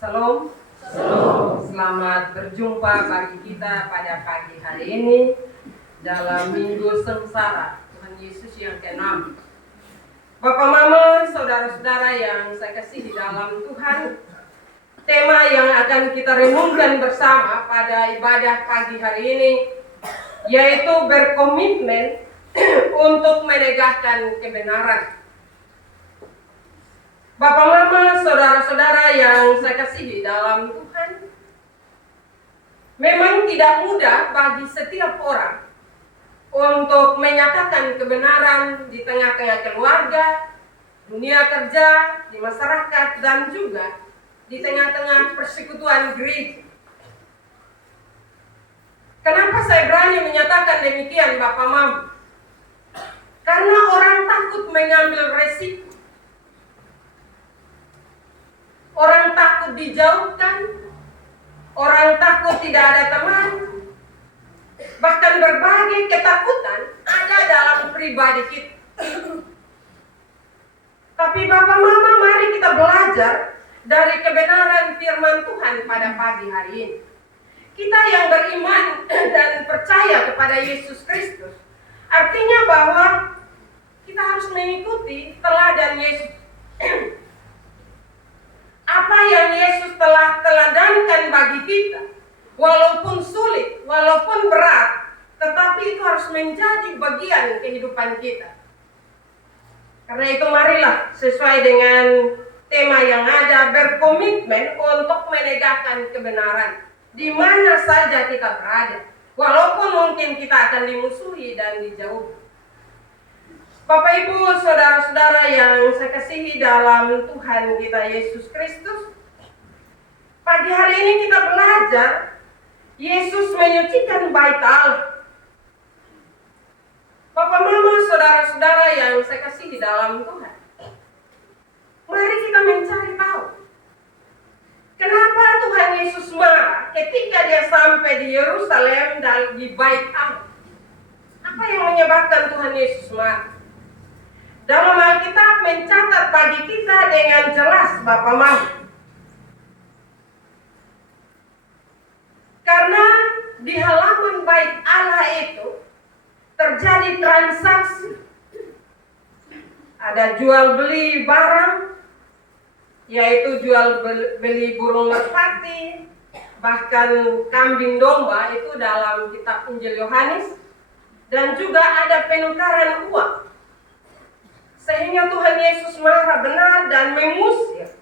Salam. Selamat berjumpa bagi kita pada pagi hari ini dalam Minggu Sengsara Tuhan Yesus yang ke-6. Bapak, Mama, saudara-saudara yang saya kasih di dalam Tuhan, tema yang akan kita renungkan bersama pada ibadah pagi hari ini yaitu berkomitmen untuk menegakkan kebenaran. Bapak, Mama, saudara-saudara yang saya kasihi dalam Tuhan, memang tidak mudah bagi setiap orang untuk menyatakan kebenaran di tengah-tengah keluarga, dunia kerja, di masyarakat, dan juga di tengah-tengah persekutuan gereja. Kenapa saya berani menyatakan demikian, Bapak, Mama? Karena orang takut mengambil resiko. Orang takut dijauhkan, orang takut tidak ada teman, bahkan berbagai ketakutan ada dalam pribadi kita. Tapi Bapak, Mama, mari kita belajar dari kebenaran firman Tuhan pada pagi hari ini. Kita yang beriman dan percaya kepada Yesus Kristus, artinya bahwa kita harus mengikuti teladan Yesus. Apa yang Yesus telah teladankan bagi kita, walaupun sulit, walaupun berat, tetapi itu harus menjadi bagian kehidupan kita. Karena itu marilah sesuai dengan tema yang ada, berkomitmen untuk menegakkan kebenaran di mana saja kita berada, walaupun mungkin kita akan dimusuhi dan dijauhi. Bapak, Ibu, saudara-saudara yang saya kasihi dalam Tuhan kita Yesus Kristus, pagi hari ini kita belajar Yesus menyucikan bait Allah. Bapak, Mama, saudara-saudara yang saya kasihi dalam Tuhan, mari kita mencari tahu kenapa Tuhan Yesus marah ketika dia sampai di Yerusalem dan di bait Allah. Apa yang menyebabkan Tuhan Yesus marah? Dalam Alkitab mencatat bagi kita dengan jelas, Bapak, Mama. Karena di halaman bait Allah itu terjadi transaksi. Ada jual beli barang, yaitu jual beli burung merpati, bahkan kambing domba itu dalam kitab Injil Yohanes, dan juga ada penukaran uang. Sehingga Tuhan Yesus marah benar dan mengusir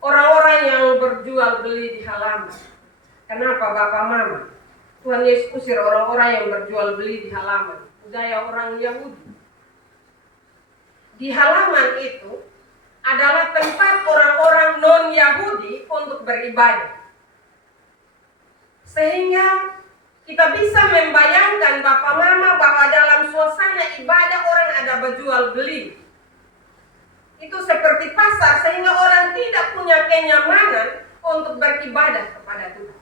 orang-orang yang berjual beli di halaman. Kenapa, Bapak, Mama? Tuhan Yesus usir orang-orang yang berjual beli di halaman, budaya orang Yahudi. Di halaman itu adalah tempat orang-orang non-Yahudi untuk beribadah. Sehingga kita bisa membayangkan, Bapak, Mama, bahwa dalam suasana ibadah orang ada berjual beli. Itu seperti pasar, sehingga orang tidak punya kenyamanan untuk beribadah kepada Tuhan.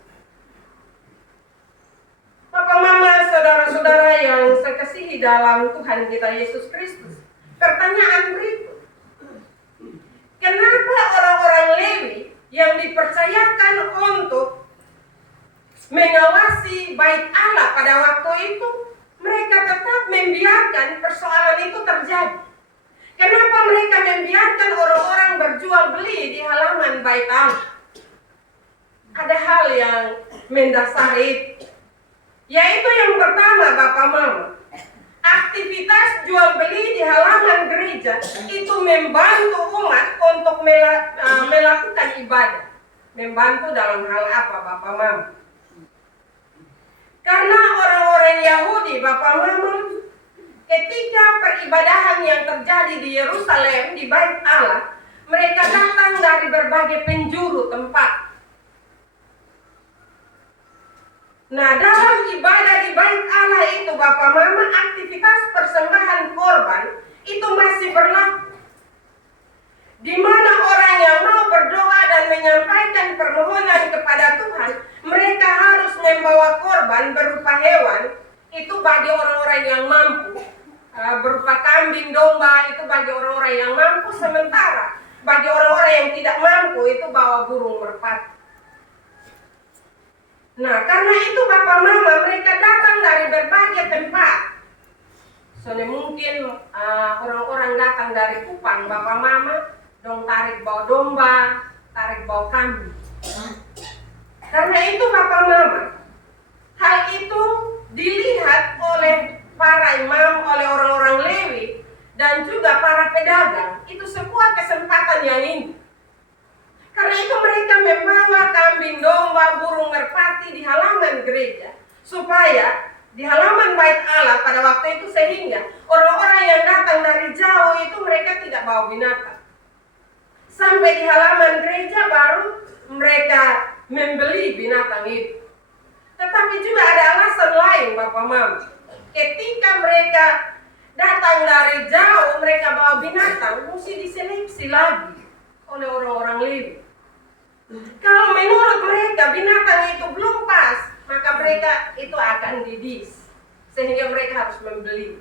Bapak, Mama, saudara-saudara yang saya kasihi dalam Tuhan kita Yesus Kristus, pertanyaan berikut: kenapa orang-orang Lewi yang dipercayakan untuk mengawasi bait Allah pada waktu itu, mereka tetap membiarkan persoalan itu terjadi? Kenapa mereka membiarkan orang-orang berjual beli di halaman bait Allah? Ada hal yang mendasari, yaitu yang pertama, Bapak, Mama, aktivitas jual beli di halaman gereja itu membantu umat untuk melakukan ibadah. Membantu dalam hal apa, Bapak, Mama? Karena orang-orang Yahudi, Bapak, Mama, ketika peribadahan yang terjadi di Yerusalem, di bait Allah, mereka datang dari berbagai penjuru tempat. Nah, dalam ibadah di bait Allah itu, Bapak, Mama, aktivitas persembahan korban itu masih berlaku. Di mana orang yang mau berdoa dan menyampaikan permohonan kepada Tuhan, mereka harus membawa korban berupa hewan, itu bagi orang-orang yang mampu. Berupa kambing, domba, itu bagi orang-orang yang mampu. Sementara bagi orang-orang yang tidak mampu itu bawa burung merpati. Nah, karena itu Bapak Mama mereka datang dari berbagai tempat. Soalnya mungkin orang-orang datang dari Kupang, Bapak Mama, dong tarik bawa domba, tarik bawa kambing. Karena itu Bapak Mama, hal itu dilihat oleh para imam, oleh orang-orang Lewi, dan juga para pedagang. Itu sebuah kesempatan yang indah. Karena itu mereka membawa kambing, domba, burung merpati di halaman gereja, supaya di halaman bait Allah pada waktu itu, sehingga orang-orang yang datang dari jauh itu mereka tidak bawa binatang. Sampai di halaman gereja baru mereka membeli binatang itu. Tetapi juga ada alasan lain Bapak Mama. Ketika mereka datang dari jauh, mereka bawa binatang, mesti diseleksi lagi oleh orang-orang Lewi. Kalau menurut mereka binatang itu belum pas, maka mereka itu akan didis, sehingga mereka harus membeli.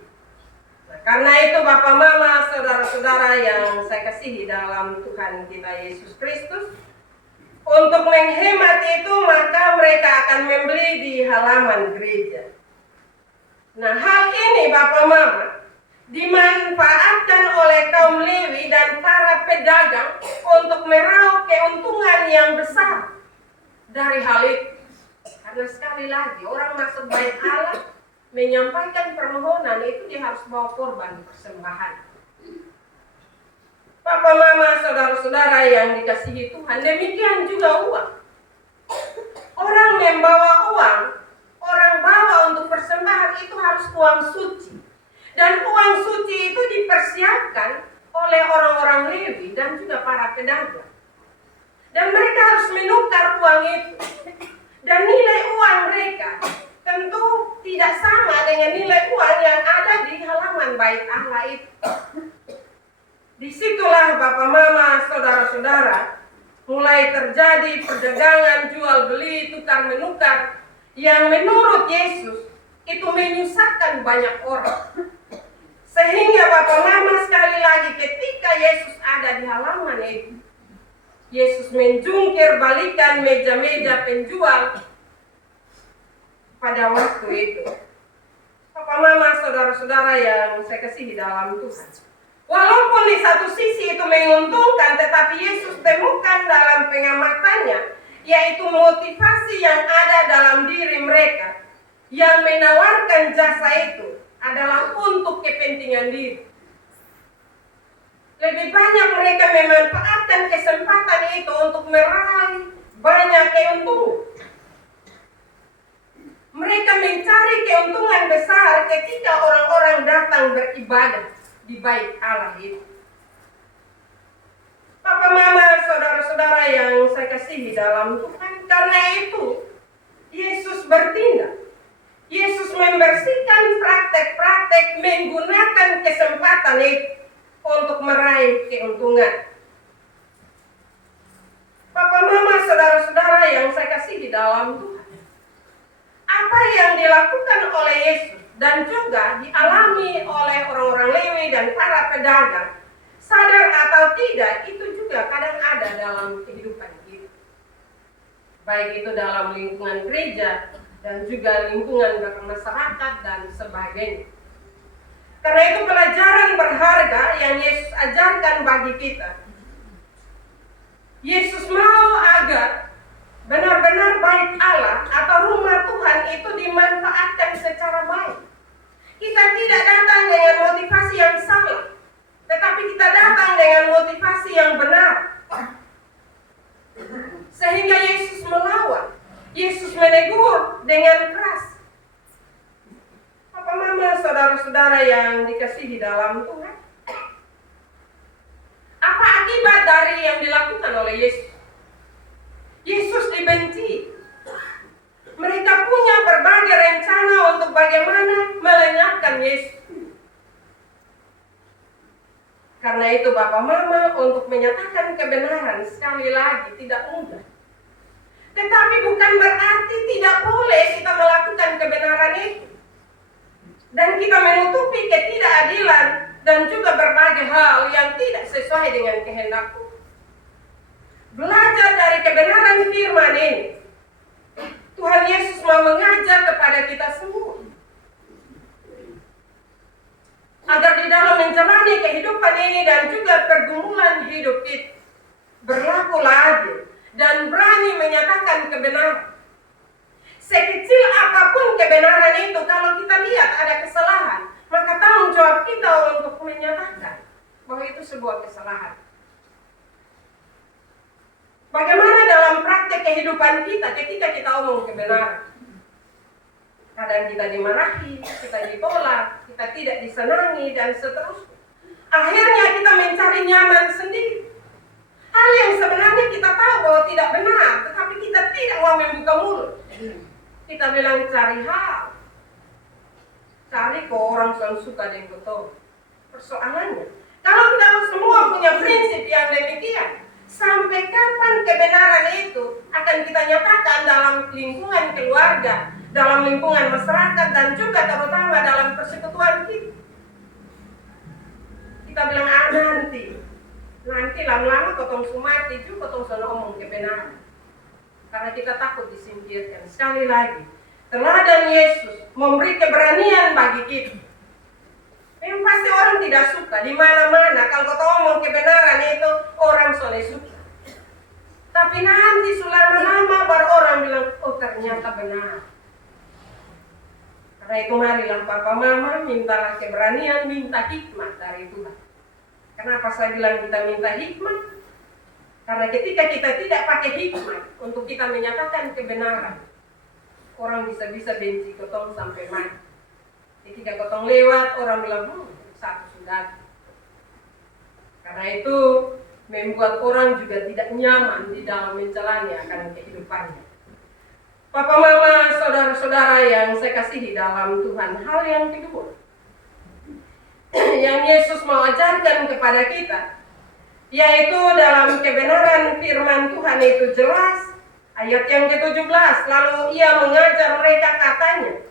Nah, karena itu Bapak Mama, saudara-saudara yang saya kasihi dalam Tuhan kita Yesus Kristus, untuk menghemat itu maka mereka akan membeli di halaman gereja. Nah, hal ini Bapak Mama dimanfaatkan oleh kaum Lewi dan para pedagang untuk meraup keuntungan yang besar dari hal itu. Karena sekali lagi orang masuk bait Allah menyampaikan permohonan itu dia harus bawa korban persembahan. Bapak Mama, saudara-saudara yang dikasihi Tuhan, demikian juga uang. Orang membawa uang, orang bawa untuk persembahan itu harus uang suci. Dan uang suci itu dipersiapkan oleh orang-orang Lewi dan juga para pedagang. Dan mereka harus menukar uang itu. Dan nilai uang mereka tentu tidak sama dengan nilai uang yang ada di halaman bait Allah itu. Disitulah Bapak Mama, saudara-saudara, mulai terjadi perdagangan jual beli, tukar menukar, yang menurut Yesus itu menyusahkan banyak orang. Sehingga Bapak Mama, sekali lagi ketika Yesus ada di halaman itu, Yesus menjungkir balikan meja-meja penjual pada waktu itu. Bapak Mama, saudara-saudara yang saya kasihi dalam Tuhan, walaupun di satu sisi itu menguntungkan, tetapi Yesus temukan dalam pengamatannya, yaitu motivasi yang ada dalam diri mereka yang menawarkan jasa itu adalah untuk kepentingan diri. Lebih banyak mereka memanfaatkan kesempatan itu untuk meraih banyak keuntungan. Mereka mencari keuntungan besar ketika orang-orang datang beribadah di bait Allah itu. Bapak Mama, saudara-saudara yang saya kasihi dalam Tuhan, karena itu Yesus bertindak. Yesus membersihkan praktek-praktek menggunakan kesempatan itu untuk meraih keuntungan. Bapak Mama, saudara-saudara yang saya kasihi dalam Tuhan, apa yang dilakukan oleh Yesus dan juga dialami oleh orang-orang Lewi dan para pedagang, sadar atau tidak, itu juga kadang ada dalam kehidupan kita. Baik itu dalam lingkungan gereja dan juga lingkungan bermasyarakat dan sebagainya. Karena itu pelajaran berharga yang Yesus ajarkan bagi kita. Yesus mau agar benar-benar bait Allah atau rumah Tuhan itu dimanfaatkan secara baik. Kita tidak datang dengan motivasi yang salah, tetapi kita datang dengan motivasi yang benar. Sehingga Yesus melawan, Yesus menegur dengan keras. Bapak Mama, saudara-saudara yang dikasihi dalam Tuhan, apa akibat dari yang dilakukan oleh Yesus? Yesus dibenci. Mereka punya berbagai rencana untuk bagaimana melenyapkan Yesus. Karena itu Bapak Mama, untuk menyatakan kebenaran sekali lagi tidak mudah. Tetapi bukan berarti tidak boleh kita melakukan kebenaran itu. Dan kita menutupi ketidakadilan dan juga berbagai hal yang tidak sesuai dengan kehendak Tuhan. Belajar dari kebenaran firman ini. Tuhan Yesus mau mengajar kepada kita semua. Agar di dalam menjalani kehidupan ini dan juga pergumulan hidup kita, berlakulah adil dan berani menyatakan kebenaran. Sekecil apapun kebenaran itu, kalau kita lihat ada kesalahan, maka tanggung jawab kita untuk menyatakan bahwa itu sebuah kesalahan. Bagaimana dalam praktek kehidupan kita ketika kita omong kebenaran? Kadang kita dimarahi, kita ditolak, kita tidak disenangi, dan seterusnya. Akhirnya kita mencari nyaman sendiri. Hal yang sebenarnya kita tahu bahwa tidak benar, tetapi kita tidak mau membuka mulut. Kita bilang cari hal. Cari kok orang selalu suka dengan betul. Persoalannya, kalau kita semua punya prinsip yang demikian, sampai kapan kebenaran itu akan kita nyatakan dalam lingkungan keluarga, dalam lingkungan masyarakat, dan juga terutama dalam persekutuan kita? Kita bilang nanti lama-lama kotong sumati juga kotong sana omong kebenaran. Karena kita takut disingkirkan. Sekali lagi, teladan Yesus memberi keberanian bagi kita. Memang pasti orang tidak suka di mana-mana kalau kau ngomong kebenaran itu orang soleh suka. Tapi nanti lama-lama baru orang bilang, oh ternyata benar. Karena itu marilah Papa Mama mintalah keberanian, minta hikmat dari Tuhan. Kenapa saya bilang kita minta hikmat? Karena ketika kita tidak pakai hikmat untuk kita menyatakan kebenaran, orang bisa-bisa benci kotong sampai mati. Ketika kotong lewat, orang bilang, satu sudah. Karena itu membuat orang juga tidak nyaman di dalam menjalani akan kehidupannya. Papa Mama, saudara-saudara yang saya kasihi dalam Tuhan, hal yang kedua yang Yesus mau ajarkan kepada kita, yaitu dalam kebenaran firman Tuhan itu jelas. Ayat yang ke-17, lalu ia mengajar mereka katanya,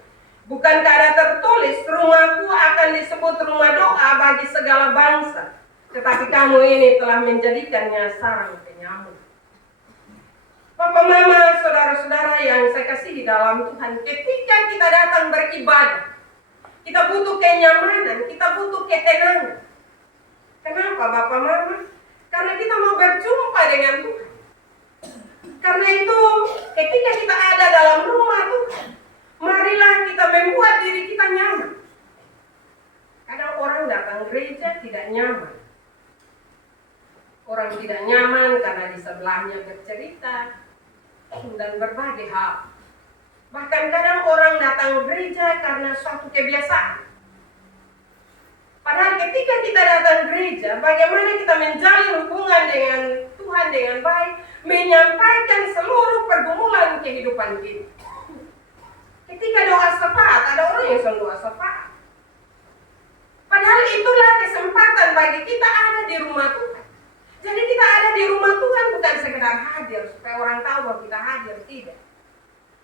bukankah ada tertulis, rumahku akan disebut rumah doa bagi segala bangsa, tetapi kamu ini telah menjadikannya sarang penyamuk. Papa Mama, saudara-saudara yang saya kasihi dalam Tuhan, ketika kita datang beribadah, kita butuh kenyamanan, kita butuh ketenangan. Kenapa Bapak Mama? Karena kita mau berjumpa dengan Tuhan. Karena itu ketika kita ada dalam rumah Tuhan, marilah kita membuat diri kita nyaman. Kadang orang datang gereja tidak nyaman. Orang tidak nyaman karena di sebelahnya bercerita dan berbagai hal. Bahkan kadang orang datang gereja karena suatu kebiasaan. Padahal ketika kita datang gereja, bagaimana kita menjalin hubungan dengan Tuhan dengan baik, menyampaikan seluruh pergumulan kehidupan kita. Ketika doa syafaat, ada orang yang selalu doa syafaat. Padahal itulah kesempatan bagi kita ada di rumah Tuhan. Jadi kita ada di rumah Tuhan bukan sekedar hadir supaya orang tahu bahwa kita hadir, tidak.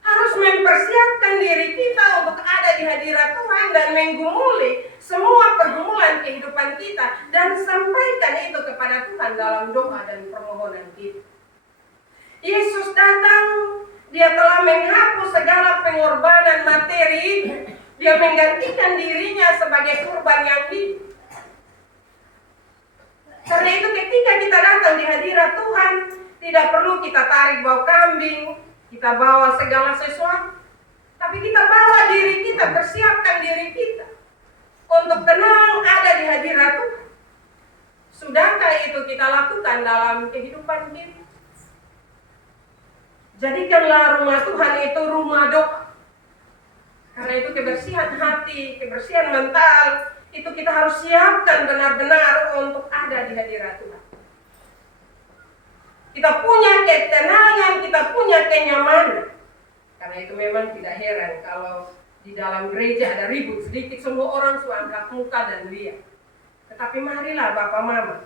Harus mempersiapkan diri kita untuk ada di hadirat Tuhan dan menggumuli semua pergumulan kehidupan kita dan sampaikan itu kepada Tuhan dalam doa dan permohonan kita. Yesus datang, dia telah menghapus segala pengorbanan materi itu. Dia menggantikan dirinya sebagai kurban yang hidup. Karena itu ketika kita datang di hadirat Tuhan, tidak perlu kita tarik bau kambing, kita bawa segala sesuatu, tapi kita bawa diri kita, persiapkan diri kita untuk tenang ada di hadirat Tuhan. Sudahkah itu kita lakukan dalam kehidupan kita? Jadikanlah rumah Tuhan itu rumah doa. Karena itu kebersihan hati, kebersihan mental, itu kita harus siapkan benar-benar untuk ada di hadirat Tuhan. Kita punya ketenangan, kita punya kenyamanan. Karena itu memang tidak heran kalau di dalam gereja ada ribut sedikit, semua orang suka angkat muka dan lihat. Tetapi marilah Bapak Mama,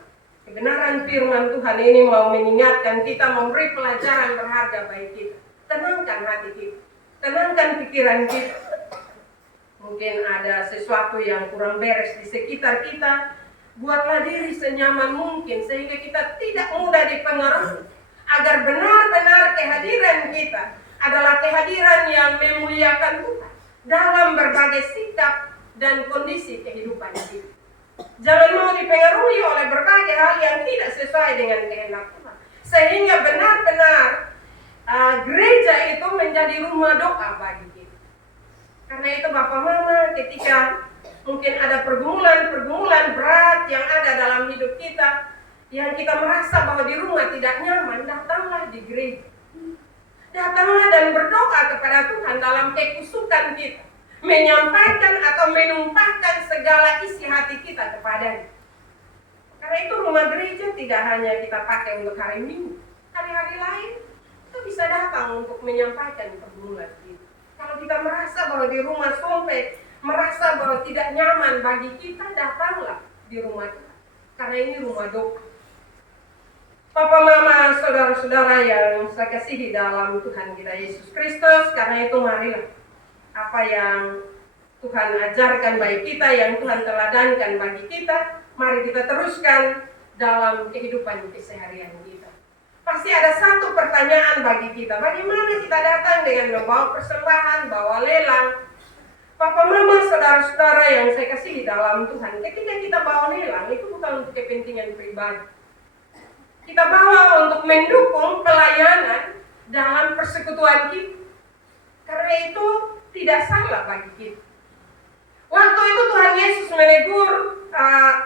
kebenaran firman Tuhan ini mau mengingatkan kita, memberi pelajaran berharga bagi kita. Tenangkan hati kita, tenangkan pikiran kita. Mungkin ada sesuatu yang kurang beres di sekitar kita, buatlah diri senyaman mungkin sehingga kita tidak mudah dipengaruhi. agar benar-benar kehadiran kita adalah kehadiran yang memuliakan Tuhan dalam berbagai sikap dan kondisi kehidupan kita. Jangan mau dipengaruhi oleh berbagai hal yang tidak sesuai dengan kehendak Tuhan, sehingga benar-benar gereja itu menjadi rumah doa bagi kita. Karena itu Bapak Mama, ketika mungkin ada pergumulan berat yang ada dalam hidup kita, yang kita merasa bahwa di rumah tidak nyaman, datanglah di gereja. Datanglah dan berdoa kepada Tuhan dalam kekusukan kita, menyampaikan atau menumpahkan segala isi hati kita kepadanya. Karena itu rumah gereja tidak hanya kita pakai untuk hari Minggu, hari-hari lain kita bisa datang untuk menyampaikan pergumulan kita. Kalau kita merasa bahwa di rumah sumpah, merasa bahwa tidak nyaman bagi kita, datanglah di rumah Tuhan. Karena ini rumah doa. Papa, Mama, saudara-saudara yang saya kasihi dalam Tuhan kita Yesus Kristus, karena itu marilah apa yang Tuhan ajarkan bagi kita, yang Tuhan teladankan bagi kita, mari kita teruskan dalam kehidupan keseharian kita. Pasti ada satu pertanyaan bagi kita, bagaimana kita datang dengan membawa persembahan, bawa lelang. Papa, Mama, saudara-saudara yang saya kasihi dalam Tuhan, ketika kita bawa lelang, itu bukan untuk kepentingan pribadi. Kita bawa untuk mendukung pelayanan dalam persekutuan kita. Karena itu tidak salah bagi kita. Waktu itu Tuhan Yesus menegur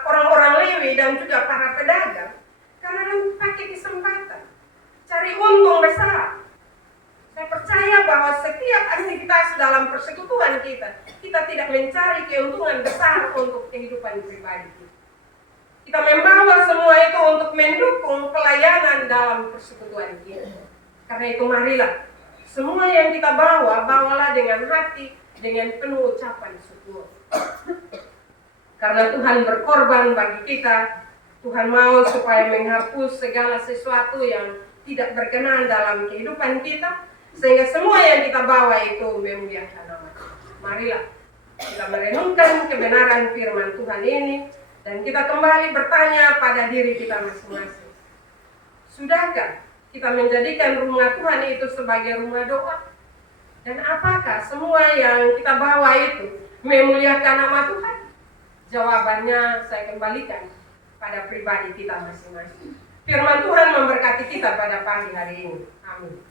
orang-orang Lewi dan juga para pedagang karena mereka pakai kesempatan cari untung besar. Saya percaya bahwa setiap aktivitas dalam persekutuan kita tidak mencari keuntungan besar untuk kehidupan pribadi kita. Kita membawa semua itu untuk mendukung pelayanan dalam persekutuan kita. Karena itu marilah semua yang kita bawa, bawalah dengan hati, dengan penuh ucapan syukur. Karena Tuhan berkorban bagi kita, Tuhan mau supaya menghapus segala sesuatu yang tidak berkenan dalam kehidupan kita, sehingga semua yang kita bawa itu memuliakan nama Tuhan. Marilah kita merenungkan kebenaran firman Tuhan ini, dan kita kembali bertanya pada diri kita masing-masing. Sudahkah kita menjadikan rumah Tuhan itu sebagai rumah doa? Dan apakah semua yang kita bawa itu memuliakan nama Tuhan? Jawabannya saya kembalikan pada pribadi kita masing-masing. Firman Tuhan memberkati kita pada pagi hari ini. Amin.